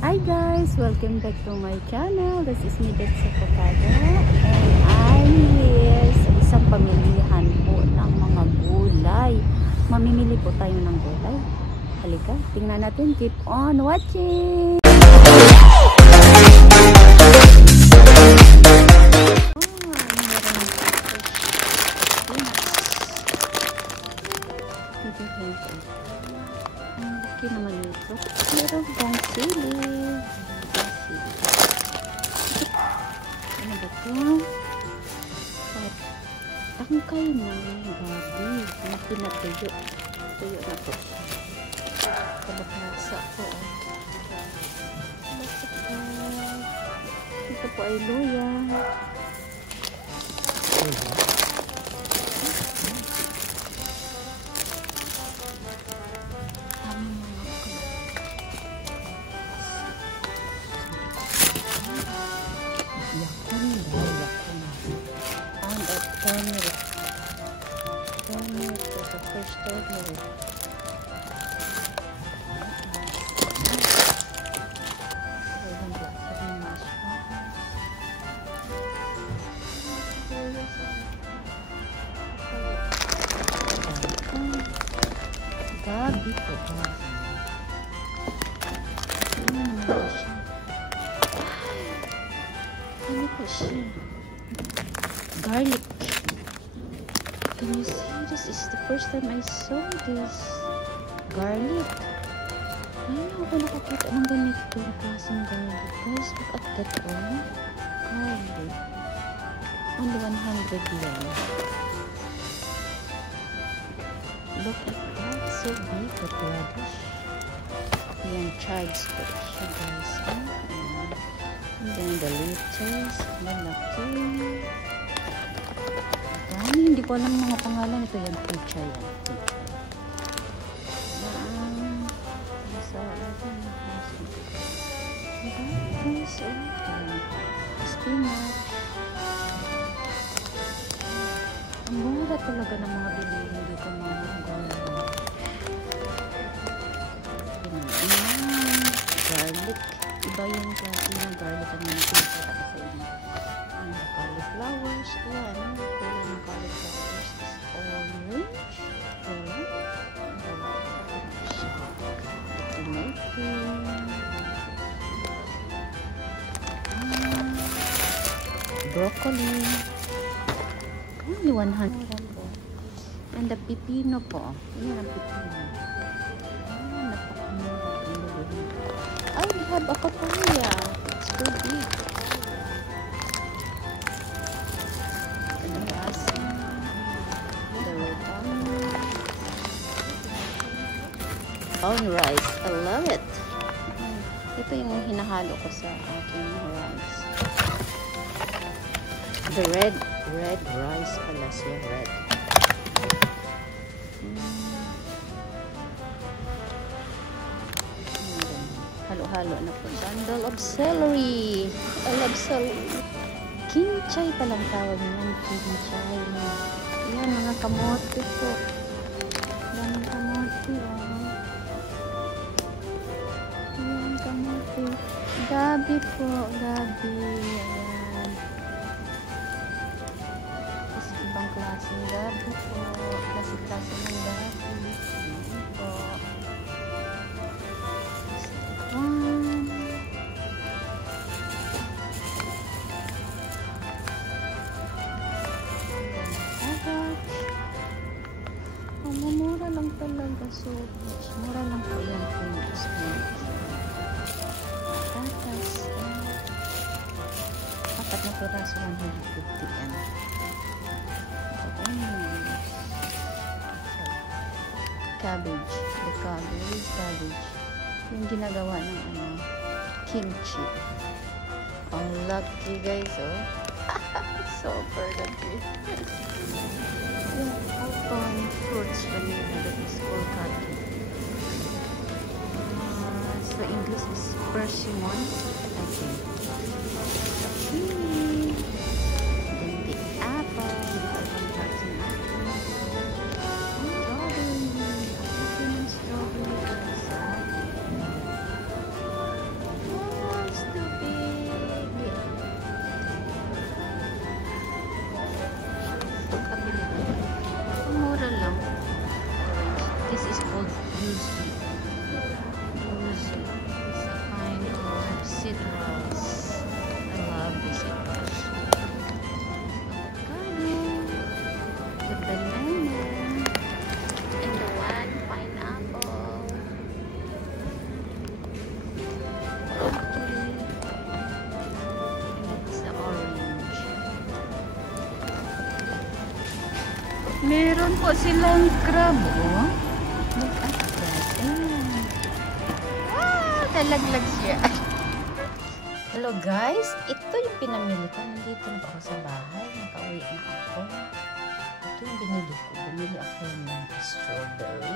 Hi guys! Welcome back to my channel. This is me, Dexter Cocada. And I'm here sa isang pamilihan po ng mga gulay. Mamimili po tayo ng gulay. Halika, tingnan natin. Keep on watching! Ang naman ito. Meron pong sili. Ano ba ito? Tangkay ng gabi na pinatuyo. Tuyo na po. Kalabasa po. Ito po ay luya. Turmeric is the first turmeric. Gabi po. Ano po siya? Garlic. Can you see? This is the first time I saw this. Garlic. Ayun ako nakakita ng ganito. Klaseng garlic. Guys, look at that one. Garlic. Only 100 yen. Look at that. So big. That radish. Ayan, chives po siya, guys. Ayan. And then the lettuce. Malaki. Hindi ko alam mga pangalan. Ito yan, pucha yan. Spinach. Ang mura talaga ng mga bilihin dito mga garlic. Iba yung klase ng garlic ang nakikita ko sa inyo. Ang cauliflowers. Ayan. Kulay ng cauliflowers is orange. Tomato. Broccoli. Only 100 po. And the pipino po. Ayan ang pipino. I have a papaya. It's so big. On rice. I love it. Ito yung hinahalo ko sa aking rice. The red rice pala siya. Red. Halo-halo na po. Bundle of celery. I love celery. Kimchi palang tawag niyan. Kimchi. Yan, mga kamote po. Yan, kamote. Yan, kamote. Gabi po. Gabi. Ayan. Kasi ibang klaseng gabi po. Klase-klase ng gabi. Ayan po. Mura lang talaga, so mura lang po yung famous patatas. Apat na piraso 150 yan. Cabbage, the cabbage yung ginagawa ng kimchi. Ang lucky guys, oh. Super lucky. Fruits vanilla, that is called cotton. So English is persimmon, I think. Then the apple, strawberry. Strawberry. Meron po silang crab, oh. Look at that. Ayan. Talaglag siya. Hello guys, ito yung pinamili ko. Nandito na ako sa bahay. Nakauwi na ako. Ito yung binili ko. Bumili ako ng strawberry.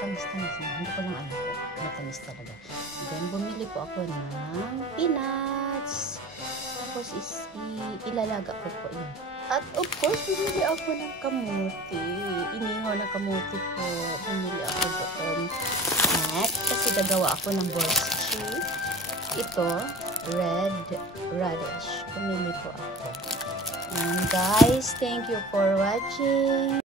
Tamis-tamis na. Hindi ko lang alam ko. Matamis talaga. Then, bumili po ako ng peanuts. Tapos, ilalaga ko po yun. At of course, bumili ako ng kamote. Inihaw na kamote po. Bumili ako doon. At, kasi gagawa ako ng borschi. Ito, red radish. Bumili po ako. And guys, thank you for watching.